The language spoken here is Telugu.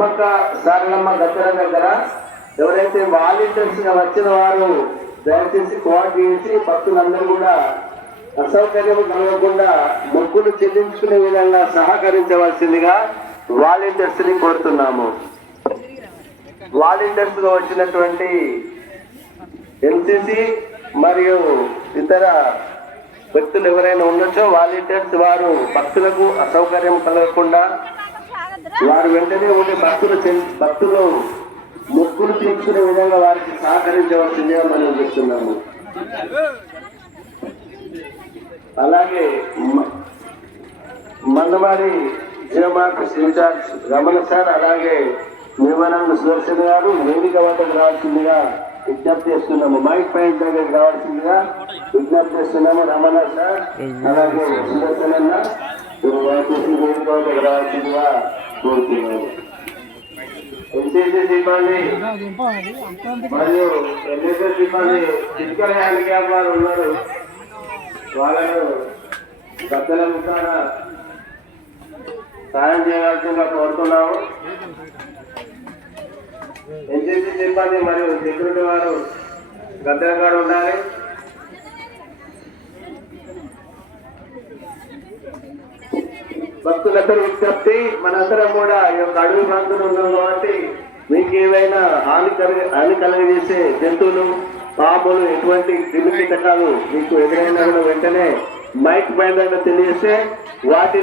సమ్మక్క సారలమ్మ దగ్గర దగ్గర ఎవరైతే వాలంటీర్స్గా వచ్చిన వారు దయచేసి కోఆర్డినేసి భక్తులందరూ కూడా అసౌకర్యం కలగకుండా మొక్కులు చెల్లించుకునే విధంగా సహకరించవలసిందిగా వాలంటీర్స్ని కోరుతున్నాము. వాలంటీర్స్గా వచ్చినటువంటి ఎన్సిసి మరియు ఇతర వ్యక్తులు ఎవరైనా ఉండొచ్చో వాలంటీర్స్ వారు భక్తులకు అసౌకర్యం కలగకుండా వారు వెంటనే ఉండే భక్తులు భక్తులు మొక్కులు తీర్చుకునే విధంగా వారికి సహకరించవలసిందిగా మనం చెప్తున్నాము. అలాగే మ- మందమారి జియోమార్క్ ఇన్ఛార్జ్ రమణ సార్ అలాగే నిర్మలానంద సుదర్శన్ గారు వేదిక వద్దకు రావాల్సిందిగా విజ్ఞప్తి చేస్తున్నాము. మైక్ పాయింట్ దగ్గరికి రావాల్సిందిగా విజ్ఞప్తి చేస్తున్నాము రమణ సార్ అలాగే సుదర్శన్ అన్న. ఎన్సీసీ సిబ్బంది మరియు ఎన్ఎస్ఎస్ సిబ్బంది ఫిజికల్ హ్యాండిక్యాప్ వారు ఉన్నారు వాళ్ళను గద్దెల ముఖాన సాయం చేయాల్సిందిగా కోరుతున్నాము ఎన్సీసీ సిబ్బంది మరియు సెక్యూరిటీ వారు గద్దెల ఉండాలి. భక్తులందరూ విజ్ఞప్తి మనందరం కూడా ఈ యొక్క అడవి ప్రాంతంలో ఉన్నాం కాబట్టి మీకు ఏవైనా హాని కలిగి హాని కలగజేసే జంతువులు పాములు ఎటువంటి క్రిమి కీటకాలు మీకు ఎదురైనా కూడా వెంటనే మైక్ పైన తెలియజేస్తే వాటిని